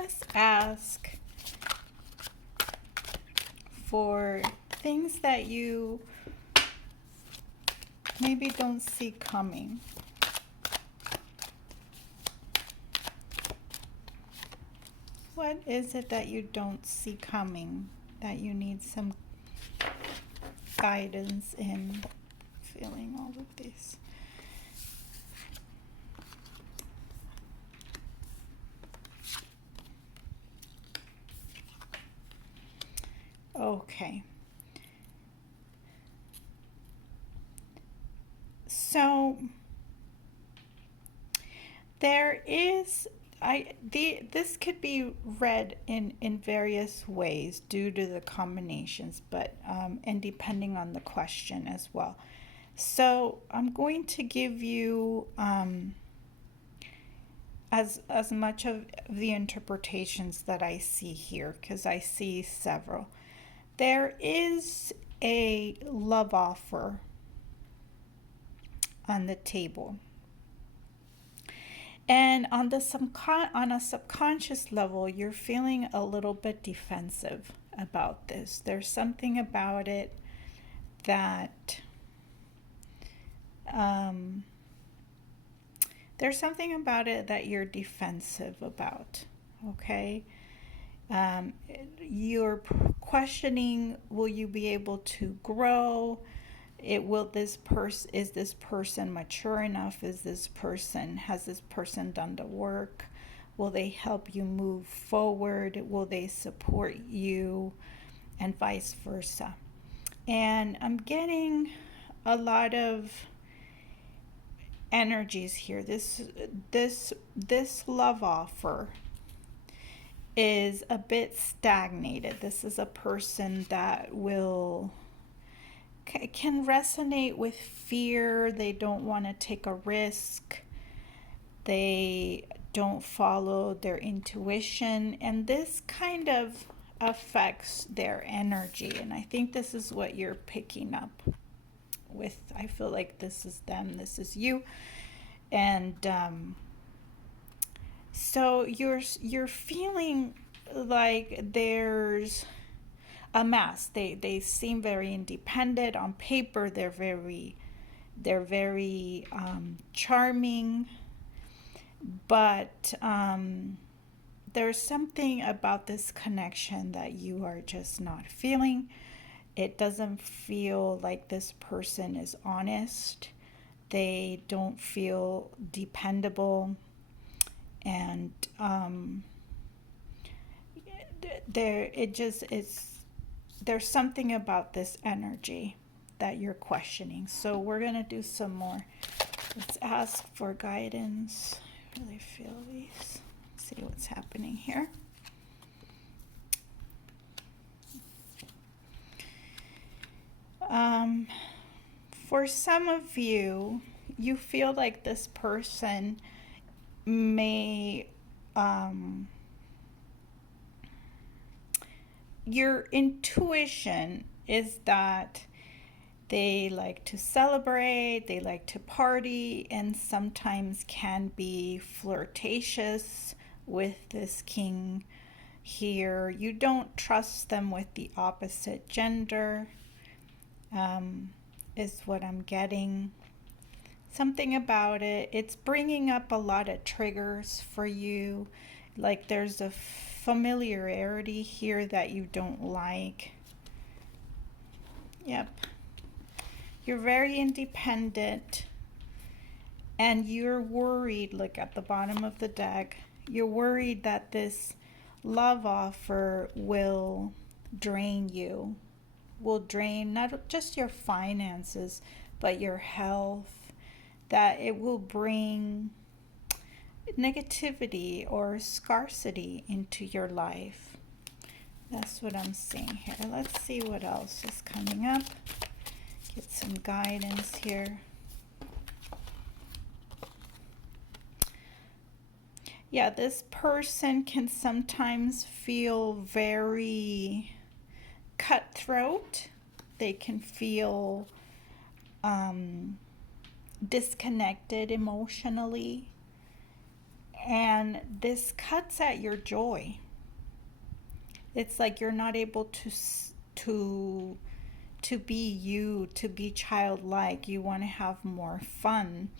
let's ask for things that you maybe don't see coming. What is it that you don't see coming, that you need some guidance in? Feeling all of this. Okay. So there is this could be read in various ways due to the combinations, but and depending on the question as well. So I'm going to give you as much of the interpretations that I see here, because I see several. There is a love offer on the table. And on a subconscious level, you're feeling a little bit defensive about this. There's something about it that you're defensive about. Okay, you're questioning: will you be able to grow? Is this person mature enough? Has this person done the work? Will they help you move forward? Will they support you? And vice versa. And I'm getting a lot of energies here. This love offer is a bit stagnated. This is a person that can resonate with fear. They don't want to take a risk. They don't follow their intuition, and this kind of affects their energy. And I think this is what you're picking up with. I feel like this is them, this is you. And so you're feeling like there's a mass. They seem very independent on paper. They're very charming, but there's something about this connection that you are just not feeling. It doesn't feel like this person is honest. They don't feel dependable, and there's something about this energy that you're questioning. So we're gonna do some more. Let's ask for guidance. I really feel these. See what's happening here. For some of you, you feel like this person may your intuition is that they like to celebrate, they like to party, and sometimes can be flirtatious with this king here. You don't trust them with the opposite gender, is what I'm getting. Something about it, it's bringing up a lot of triggers for you. Like there's a familiarity here that you don't like. Yep. You're very independent, and you're worried. Look at the bottom of the deck. You're worried that this love offer will drain you, will drain not just your finances, but your health, that it will bring negativity or scarcity into your life. That's what I'm seeing here. Let's see what else is coming up. Get some guidance here. Yeah, this person can sometimes feel very cutthroat. They can feel disconnected emotionally. And this cuts at your joy. It's like you're not able to to be you, to be childlike. You want to have more fun.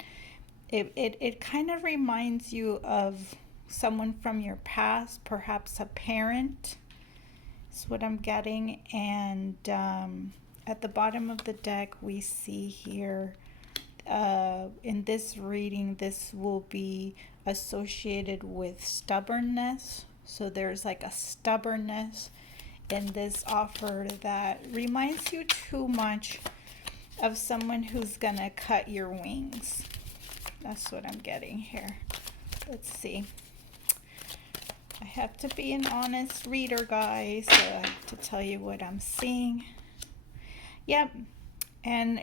It kind of reminds you of someone from your past, perhaps a parent, is what I'm getting. And at the bottom of the deck, we see here, in this reading, this will be associated with stubbornness. So there's like a stubbornness in this offer that reminds you too much of someone who's gonna cut your wings. That's what I'm getting here. Let's see. I have to be an honest reader, guys, so I have to tell you what I'm seeing. Yep. And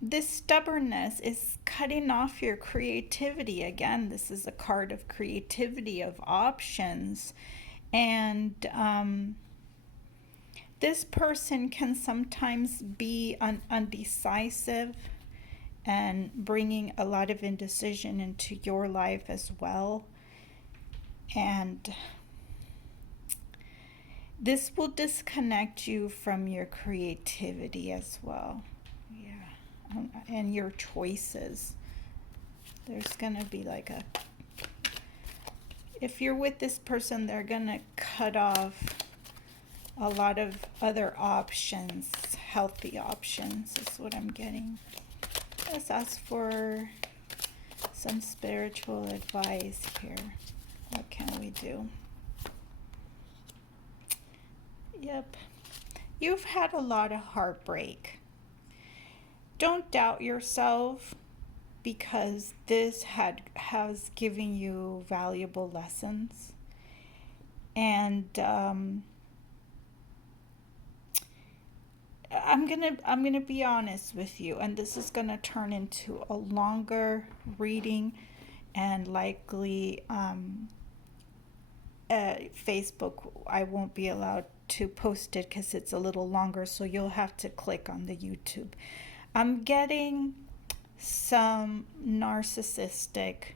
this stubbornness is cutting off your creativity. Again, this is a card of creativity, of options. And this person can sometimes be undecisive and bringing a lot of indecision into your life as well. And this will disconnect you from your creativity as well. Yeah. And your choices. There's going to be like if you're with this person, they're going to cut off a lot of other options, healthy options is what I'm getting. Let's ask for some spiritual advice here. What can we do? Yep. You've had a lot of heartbreak. Don't doubt yourself, because this has given you valuable lessons. And I'm gonna be honest with you, and this is gonna turn into a longer reading, and likely Facebook, I won't be allowed to post it because it's a little longer, so you'll have to click on the YouTube. I'm getting some narcissistic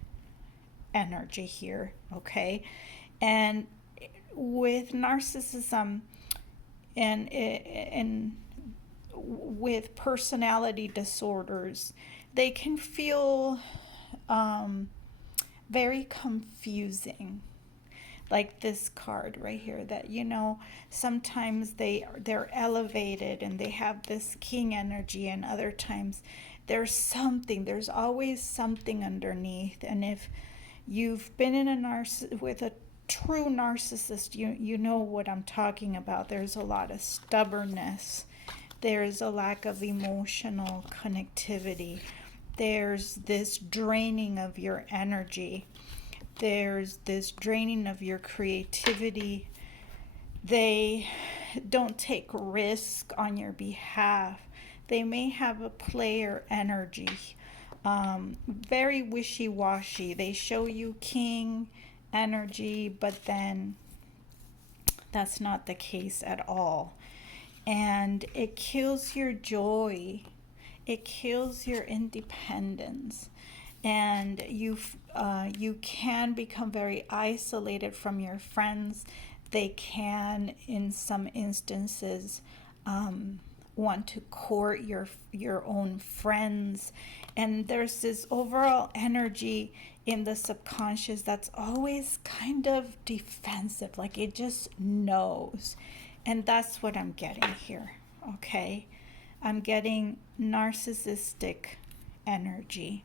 energy here, okay? And with narcissism and with personality disorders, they can feel very confusing. Like this card right here, that sometimes they're elevated and they have this king energy, and other times there's always something underneath. And if you've been in with a true narcissist, you know what I'm talking about. There's a lot of stubbornness. There's a lack of emotional connectivity. There's this draining of your energy. There's this draining of your creativity. They don't take risk on your behalf. They may have a player energy, very wishy-washy. They show you king energy, but then that's not the case at all. And it kills your joy. It kills your independence. And you can become very isolated from your friends. They can, in some instances, want to court your own friends. And there's this overall energy in the subconscious that's always kind of defensive, like it just knows. And that's what I'm getting here, okay? I'm getting narcissistic energy.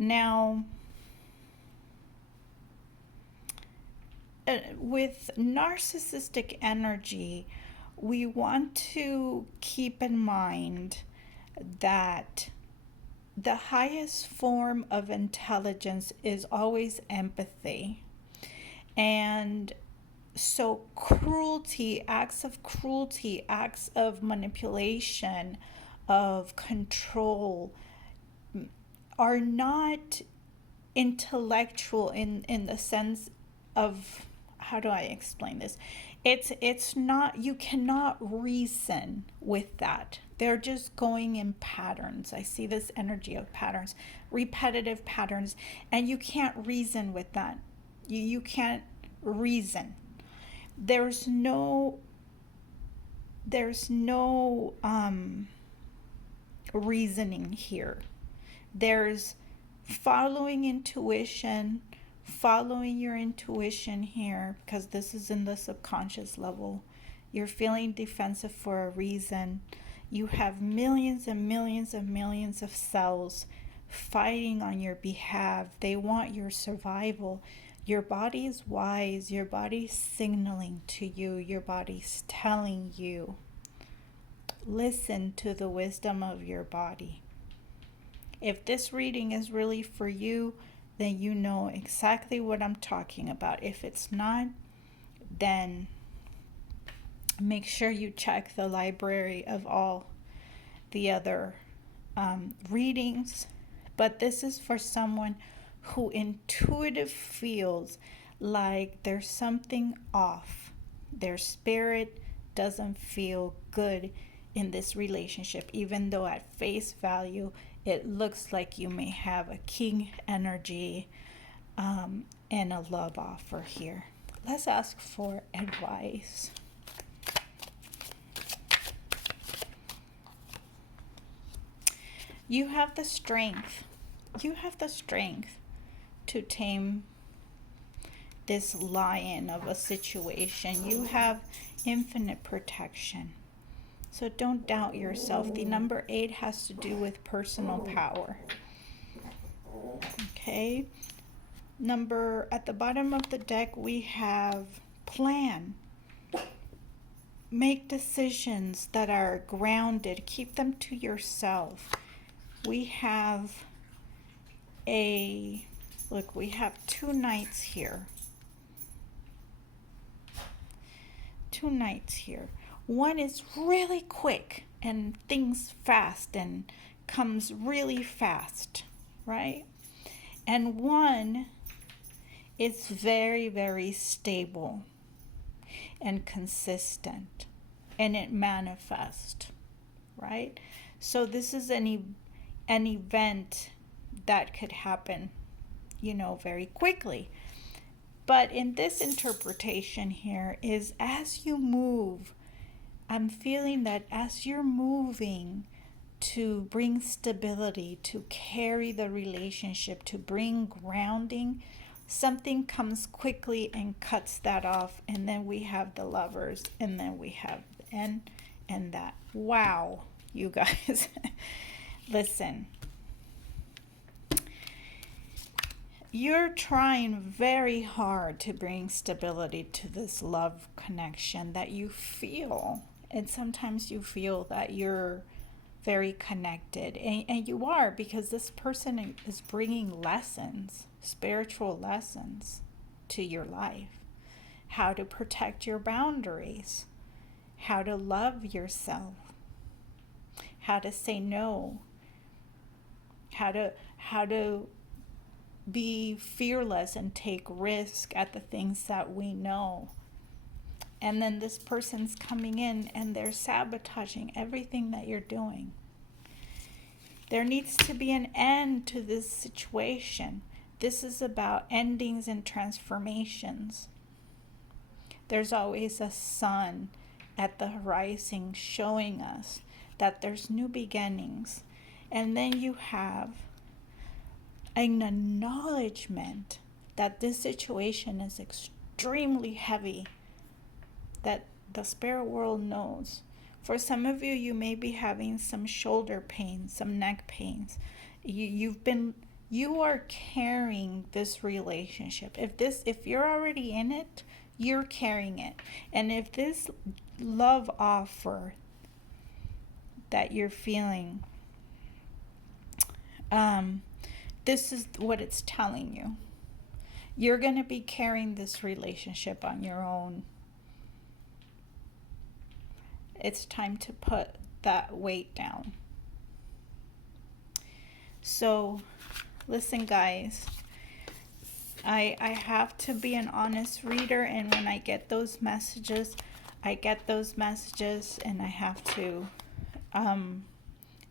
Now, with narcissistic energy, we want to keep in mind that the highest form of intelligence is always empathy. And so acts of manipulation, of control, are not intellectual in the sense of, how do I explain this? It's not, you cannot reason with that. They're just going in patterns. I see this energy of patterns, repetitive patterns, and you can't reason with that. You can't reason. There's no reasoning here. There's following intuition, following your intuition here, because this is in the subconscious level. You're feeling defensive for a reason. You have millions and millions and millions of cells fighting on your behalf. They want your survival. Your body is wise. Your body's signaling to you. Your body's telling you. Listen to the wisdom of your body. If this reading is really for you, then you know exactly what I'm talking about. If it's not, then make sure you check the library of all the other readings. But this is for someone who intuitive feels like there's something off. Their spirit doesn't feel good in this relationship, even though at face value it looks like you may have a king energy and a love offer here. Let's ask for advice. You have the strength. You have the strength to tame this lion of a situation. You have infinite protection. So don't doubt yourself. The number 8 has to do with personal power. Okay. At the bottom of the deck, we have plan. Make decisions that are grounded. Keep them to yourself. We have we have 2 knights here. 2 knights here. One is really quick and things fast and comes really fast, right? And one is very, very stable and consistent, and it manifests, right? So this is an event that could happen, very quickly. But in this interpretation here is as you move, I'm feeling that as you're moving to bring stability, to carry the relationship, to bring grounding, something comes quickly and cuts that off. And then we have the Lovers, and then we have the end and that. Wow, you guys. Listen. You're trying very hard to bring stability to this love connection that you feel. And sometimes you feel that you're very connected. And you are, because this person is bringing lessons, spiritual lessons to your life. How to protect your boundaries. How to love yourself. How to say no. How to be fearless and take risk at the things that we know. And then this person's coming in and they're sabotaging everything that you're doing. There needs to be an end to this situation. This is about endings and transformations. There's always a sun at the horizon showing us that there's new beginnings. And then you have an acknowledgement that this situation is extremely heavy, that the spirit world knows. For some of you, you may be having some shoulder pains, some neck pains. You are carrying this relationship. If you're already in it, you're carrying it. And if this love offer that you're feeling, this is what it's telling you. You're going to be carrying this relationship on your own. It's time to put that weight down. So, listen, guys. I have to be an honest reader, and when I get those messages, and I have to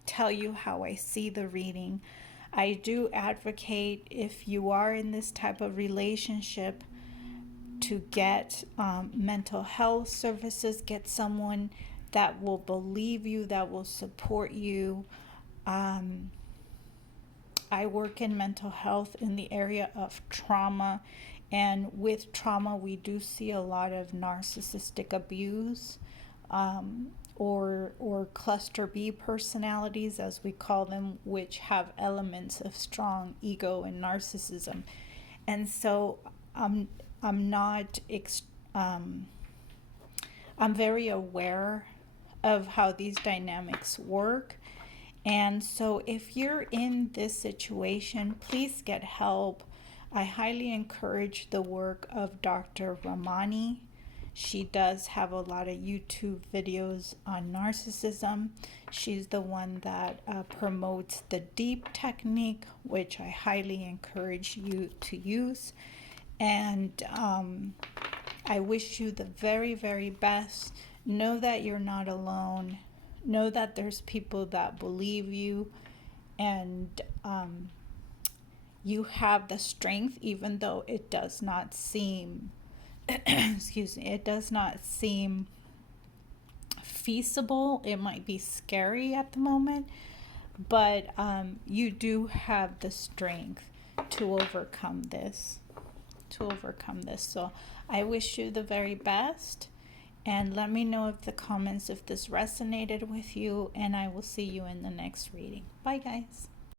tell you how I see the reading. I do advocate, if you are in this type of relationship, to get mental health services, get someone that will believe you, that will support you. I work in mental health in the area of trauma, and with trauma, we do see a lot of narcissistic abuse, or cluster B personalities, as we call them, which have elements of strong ego and narcissism. And so I'm not I'm very aware of how these dynamics work. And so if you're in this situation, please get help. I highly encourage the work of Dr. Ramani. She does have a lot of YouTube videos on narcissism. She's the one that promotes the deep technique, which I highly encourage you to use. And I wish you the very, very best. Know that you're not alone. Know that there's people that believe you, and you have the strength, even though it does not seem, excuse me, it does not seem feasible. It might be scary at the moment, but you do have the strength to overcome this. So I wish you the very best, and let me know if the comments, if this resonated with you, and I will see you in the next reading. Bye guys.